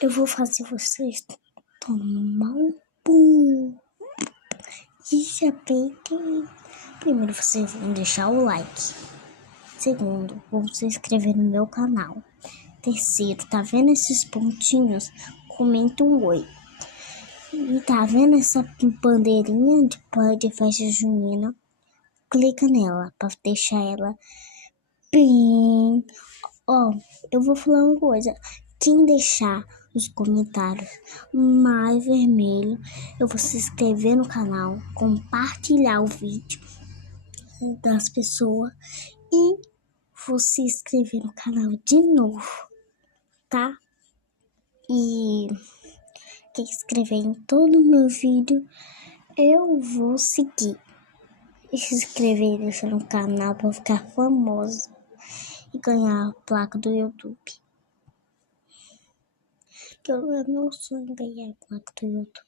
Eu vou fazer vocês tomar um pum. Isso é bem. Primeiro, vocês vão deixar o like. Segundo, vão se inscrever no meu canal. Terceiro, tá vendo esses pontinhos? Comenta um oi. E tá vendo essa bandeirinha de festa junina? Clica nela pra deixar ela bem. Ó, eu vou falar uma coisa. Quem deixar os comentários mais vermelho, eu vou se inscrever no canal, compartilhar o vídeo das pessoas e vou se inscrever no canal de novo, tá? E quem inscrever em todo o meu vídeo, eu vou seguir. E se inscrever e deixar no canal pra ficar famoso e ganhar a placa do YouTube. Que é meu sonho ganhar a placa do YouTube.